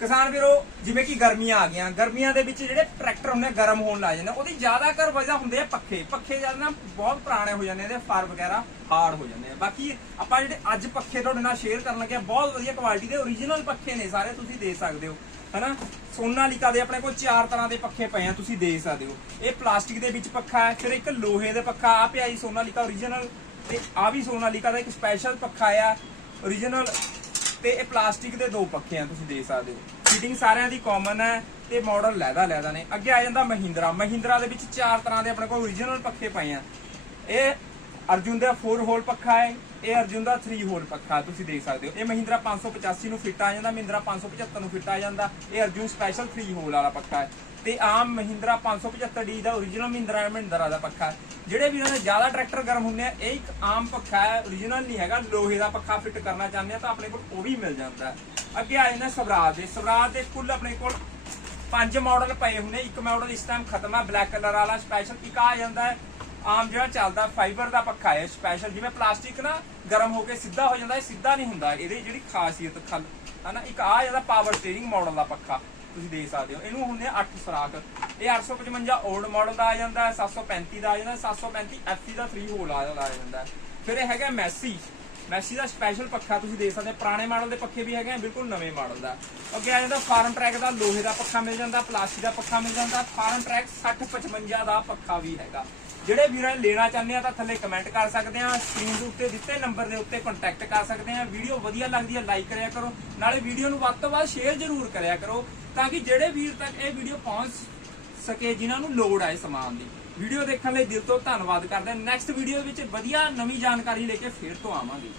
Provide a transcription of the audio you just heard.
ਕਿਸਾਨ ਵੀਰੋ, ਜਿਵੇਂ ਕਿ ਗਰਮੀਆਂ ਆ ਗਈਆਂ, ਗਰਮੀਆਂ ਦੇ ਵਿੱਚ ਜਿਹੜੇ ਟਰੈਕਟਰ ਹੁੰਦੇ ਗਰਮ ਹੋਣ ਲੱਗ ਜਾਂਦੇ ਉਹਦੀ ਜ਼ਿਆਦਾਤਰ ਵਜ੍ਹਾ ਹੁੰਦੇ ਆ ਪੱਖੇ। ਪੱਖੇ ਜਦ ਨਾ ਬਹੁਤ ਪੁਰਾਣੇ ਹੋ ਜਾਂਦੇ ਆ ਤੇ ਫਰ ਵਗੈਰਾ ਹਾਰਡ ਹੋ ਜਾਂਦੇ ਆ। ਬਾਕੀ ਆਪਾਂ ਜਿਹੜੇ ਅੱਜ ਪੱਖੇ ਤੁਹਾਡੇ ਨਾਲ ਸ਼ੇਅਰ ਕਰਨ ਲੱਗੇ ਆ, ਬਹੁਤ ਵਧੀਆ ਕੁਆਲਿਟੀ ਦੇ ਓਰੀਜਨਲ ਪੱਖੇ ਨੇ, ਸਾਰੇ ਤੁਸੀਂ ਦੇ ਸਕਦੇ ਹੋ, ਹਨਾ? ਸੋਨਾਲੀਕਾ ਦੇ ਆਪਣੇ ਕੋਲ ਚਾਰ ਤਰ੍ਹਾਂ ਦੇ ਪੱਖੇ ਪਏ ਆ, ਤੁਸੀਂ ਦੇਖ ਸਕਦੇ ਹੋ। ਇਹ ਪਲਾਸਟਿਕ ਦੇ ਵਿੱਚ ਪੱਖਾ ਹੈ, ਫਿਰ ਇੱਕ ਲੋਹੇ ਦੇ ਪੱਖਾ ਆ ਪਿਆ ਜੀ ਸੋਨਾਲੀਕਾ ਓਰੀਜਨਲ ਤੇ ਆ ਵੀ ਸੋਨਾਲੀਕਾ ਦਾ ਇੱਕ ਸਪੈਸ਼ਲ ਪੱਖਾ ਆ ਓਰੀਜਨਲ ਤੇ ਇਹ ਪਲਾਸਟਿਕ ਦੇ ਦੋ ਪੱਖੇ ਆ ਤੁਸੀਂ ਦੇਖ ਸਕਦੇ ਹੋ। ਫਿਟਿੰਗ ਸਾਰਿਆਂ ਦੀ ਕਾਮਨ ਹੈ ਤੇ ਮਾਡਲ ਲੈਦਾ ਲੈਦਾ ਨੇ। ਅੱਗੇ ਆ ਜਾਂਦਾ ਮਹਿੰਦਰਾ। ਮਹਿੰਦਰਾ ਦੇ ਵਿੱਚ ਚਾਰ ਤਰ੍ਹਾਂ ਦੇ ਆਪਣੇ ਕੋਲ ਓਰੀਜਨਲ ਪੱਖੇ ਪਏ ਆ। ਇਹ ਅਰਜੁਨ ਦਾ 4 ਹੋਲ ਪੱਖਾ ਹੈ, ਇਹ ਅਰਜੁਨ ਦਾ 3 ਹੋਲ ਪੱਖਾ, ਤੁਸੀਂ ਦੇਖ ਸਕਦੇ ਹੋ। ਇਹ ਮਹਿੰਦਰਾ 585 ਨੂੰ ਫਿੱਟ ਆ ਜਾਂਦਾ, ਮਹਿੰਦਰਾ 575 ਨੂੰ ਫਿੱਟ ਆ ਜਾਂਦਾ, ਇਹ ਅਰਜੁਨ ਸਪੈਸ਼ਲ 3 ਹੋਲ ਵਾਲਾ ਪੱਖਾ ਹੈ। ਤੇ ਆਮ ਮਹਿੰਦਰਾ 575D ਦਾ ਓਰੀਜਨਲ ਮਹਿੰਦਰਾ ਮਹਿੰਦਰਾ ਦਾ ਪੱਖਾ ਜਿਹੜੇ ਵੀ ਇਹਨਾਂ ਦੇ ਜ਼ਿਆਦਾ ਟਰੈਕਟਰ ਗਰਮ ਹੁੰਦੇ ਆ, ਇਹ ਇੱਕ ਆਮ ਪੱਖਾ ਹੈ ਓਰੀਜਨਲ ਨਹੀਂ ਹੈਗਾ, ਲੋਹੇ ਦਾ ਪੱਖਾ ਫਿੱਟ ਕਰਨਾ ਚਾਹੁੰਦੇ ਆ ਤਾਂ ਆਪਣੇ ਕੋਲ ਉਹ ਵੀ ਮਿਲ ਜਾਂਦਾ ਅੱਗੇ ਆ ਜਾਂਦਾ ਸਵਰਾਜ ਦੇ। ਸਵਰਾਜ ਦੇ ਕੁੱਲ ਆਪਣੇ ਕੋਲ ਪੰਜ ਮਾਡਲ ਪਏ ਹੁੰਦੇ ਇੱਕ ਮਾਡਲ ਇਸ ਟਾਈਮ ਖਤਮ ਹੈ ਬਲੈਕ ਕਲਰ ਵਾਲਾ ਸਪੈਸ਼ਲ ਇੱਕ ਆ ਜਾਂਦਾ ਹੈ। ਆਮ ਜਿਹੜਾ ਚੱਲਦਾ ਫਾਈਬਰ ਦਾ ਪੱਖਾ ਹੈ ਸਪੈਸ਼ਲ ਜਿਵੇਂ ਪਲਾਸਟਿਕ ਨਾ ਗਰਮ ਹੋ ਕੇ ਸਿੱਧਾ ਹੋ ਜਾਂਦਾ ਇਹ ਸਿੱਧਾ ਨਹੀਂ ਹੁੰਦਾ। ਇਹਦੀ ਜਿਹੜੀ ਖਾਸੀਅਤ ਖਲ ਹਨਾ, ਇੱਕ ਆ ਜਾਂਦਾ ਪਾਵਰ ਸਟੀਅਰਿੰਗ ਮਾਡਲ ਦਾ ਪੱਖਾ, ਤੁਸੀਂ ਦੇਖ ਸਕਦੇ ਹੋ। ਇਹਨੂੰ ਹੁੰਦੇ 8 ਸਰਾਖ। ਇਹ 855 올ਡ ਮਾਡਲ ਦਾ ਆ ਜਾਂਦਾ ਹੈ 735 ਦਾ ਆ ਜਾਂਦਾ 735 ਐਫਸੀ ਦਾ 3 ਹੋਲ ਆ ਜਾਂਦਾ ਫਿਰ ਇਹ ਹੈਗਾ ਮੈਸੀ ਮੈਸੀ ਦਾ ਸਪੈਸ਼ਲ ਪੱਖਾ ਤੁਸੀਂ ਦੇਖ ਸਕਦੇ ਪੁਰਾਣੇ ਮਾਡਲ ਦੇ ਪੱਖੇ ਵੀ ਹੈਗੇ ਆ, ਬਿਲਕੁਲ ਨਵੇਂ ਮਾਡਲ ਦਾ। ਅੱਗੇ ਆ ਜਾਂਦਾ ਫਾਰਮ ਟਰੈਕ ਦਾ, ਲੋਹੇ ਦਾ ਪੱਖਾ ਮਿਲ ਜਾਂਦਾ ਪਲਾਸਟਿਕ ਦਾ ਪੱਖਾ ਮਿਲ ਜਾਂਦਾ। ਫਾਰਮ ਟਰੈਕ 60 55 ਦਾ ਪੱਖਾ ਵੀ ਹੈਗਾ। ਜਿਹੜੇ ਵੀਰਾਂ ਨੇ ਲੈਣਾ ਚਾਹੁੰਦੇ ਆ ਤਾਂ ਥੱਲੇ ਕਮੈਂਟ ਕਰ ਸਕਦੇ ਆ ਸਕਰੀਨ ਦੇ ਉੱਤੇ ਦਿੱਤੇ ਨੰਬਰ ਦੇ ਉੱਤੇ ਕੰਟੈਕਟ ਕਰ ਸਕਦੇ ਆ। ਵੀਡੀਓ ਵਧੀਆ ਲੱਗਦੀ ਹੈ ਲਾਈਕ ਕਰਿਆ ਕਰੋ। ਨਾਲੇ ਵੀਡੀਓ ਨੂੰ ਵੱਧ ਤੋਂ ਵੱਧ ਸ਼ੇਅਰ ਜ਼ਰੂਰ ਕਰਿਆ ਕਰੋ ਤਾਂ ਕਿ ਜਿਹੜੇ ਵੀਰ ਤੱਕ ਇਹ ਵੀਡੀਓ ਪਹੁੰਚ ਸਕੇ ਜਿਨ੍ਹਾਂ ਨੂੰ ਲੋੜ ਹੈ ਸਮਾਨ ਦੀ। ਵੀਡੀਓ ਦੇਖਣ ਲਈ ਦਿਲ ਤੋਂ ਧੰਨਵਾਦ ਕਰਦੇ ਨੈਕਸਟ ਵੀਡੀਓ ਵਿੱਚ ਵਧੀਆ ਨਵੀਂ ਜਾਣਕਾਰੀ ਲੈ ਕੇ ਫੇਰ ਤੋਂ ਆਵਾਂਗੇ।